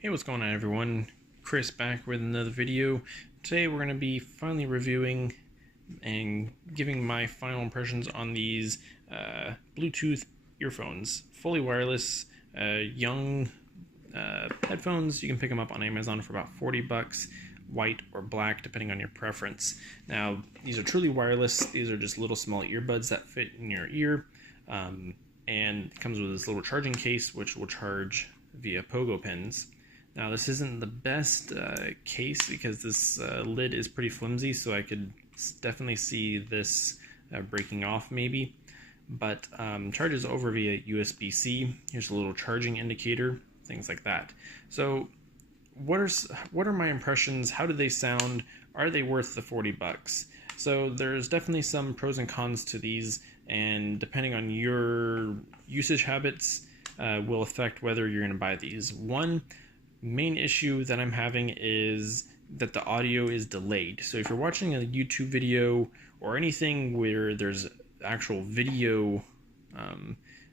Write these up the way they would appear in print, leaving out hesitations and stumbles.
Hey, what's going on everyone? Chris back with another video. Today we're going to be finally reviewing and giving my final impressions on these Bluetooth earphones. Fully wireless, young headphones. You can pick them up on Amazon for about 40 bucks, white or black depending on your preference. Now these are truly wireless. These are just little small earbuds that fit in your ear, and it comes with this little charging case which will charge via pogo pins. Now this isn't the best case because this lid is pretty flimsy, so I could definitely see this breaking off maybe, but charges over via USB-C. Here's a little charging indicator, things like that. So what are my impressions? How do they sound? Are they worth the 40 bucks? So there's definitely some pros and cons to these, and depending on your usage habits will affect whether you're going to buy these. One main issue that I'm having is that the audio is delayed. So if you're watching a YouTube video or anything where there's actual video,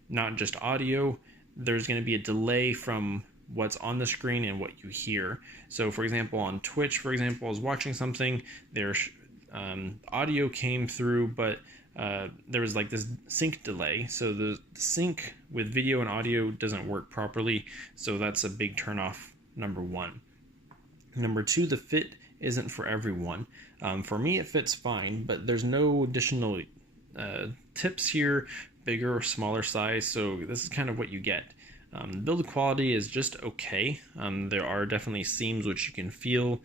not just audio, there's going to be a delay from what's on the screen and what you hear. So for example, on Twitch, for example, I was watching something, there's audio came through, but there was like this sync delay. So the sync with video and audio doesn't work properly. So that's a big turnoff, number one. Number two, the fit isn't for everyone. For me, it fits fine, but there's no additional tips here, bigger or smaller size. So this is kind of what you get. The build quality is just okay. There are definitely seams which you can feel.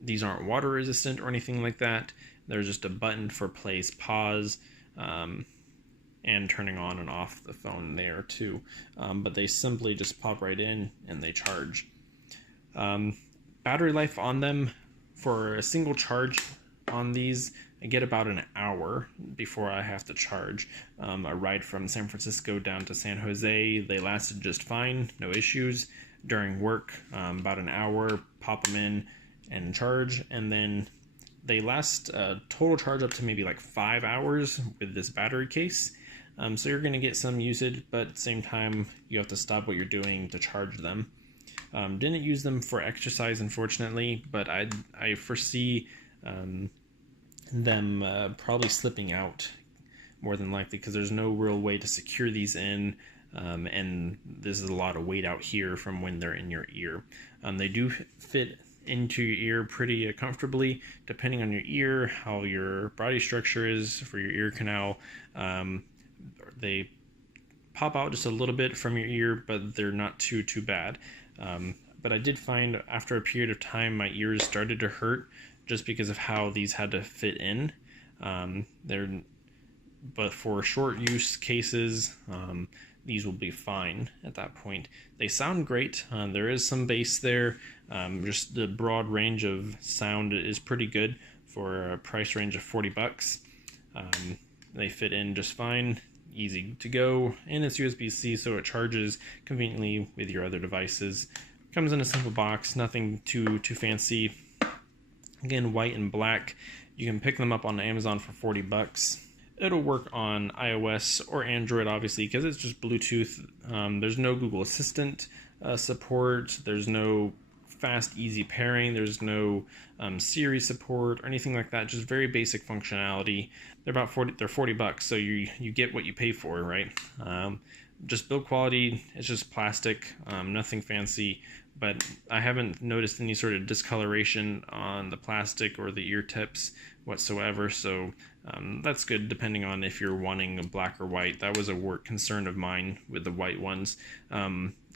These aren't water resistant or anything like that. There's just a button for plays, pause, and turning on and off the phone there too. But they simply just pop right in and they charge. Battery life on them, for a single charge on these, I get about an hour before I have to charge. A ride from San Francisco down to San Jose, they lasted just fine, no issues. During work, about an hour, pop them in and charge, and then they last total charge up to maybe like 5 hours with this battery case. So you're going to get some usage, but at the same time you have to stop what you're doing to charge them. Didn't use them for exercise, unfortunately, but I foresee them probably slipping out more than likely, because there's no real way to secure these in, and this is a lot of weight out here from when they're in your ear. They do fit into your ear pretty comfortably, depending on your ear, how your body structure is for your ear canal. They pop out just a little bit from your ear, but they're not too bad. But I did find after a period of time my ears started to hurt just because of how these had to fit in. But for short use cases, these will be fine at that point. They sound great. There is some bass there. Just the broad range of sound is pretty good for a price range of 40 bucks. They fit in just fine, easy to go, and it's USB-C, so it charges conveniently with your other devices. Comes in a simple box, nothing too fancy. Again, white and black. You can pick them up on Amazon for 40 bucks. It'll work on iOS or Android, obviously, because it's just Bluetooth. There's no Google Assistant support. There's no fast, easy pairing. There's no Siri support or anything like that. Just very basic functionality. They're 40 bucks, so you get what you pay for, right? Just build quality. It's just plastic, nothing fancy. But I haven't noticed any sort of discoloration on the plastic or the ear tips whatsoever, so that's good depending on if you're wanting a black or white. That was a work concern of mine with the white ones.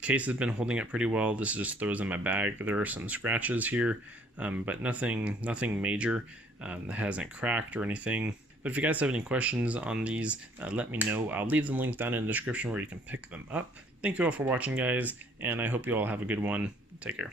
Case has been holding up pretty well. This just throws in my bag. There are some scratches here, but nothing major. That hasn't cracked or anything. But if you guys have any questions on these, let me know. I'll leave the link down in the description where you can pick them up. Thank you all for watching, guys, and I hope you all have a good one. Take care.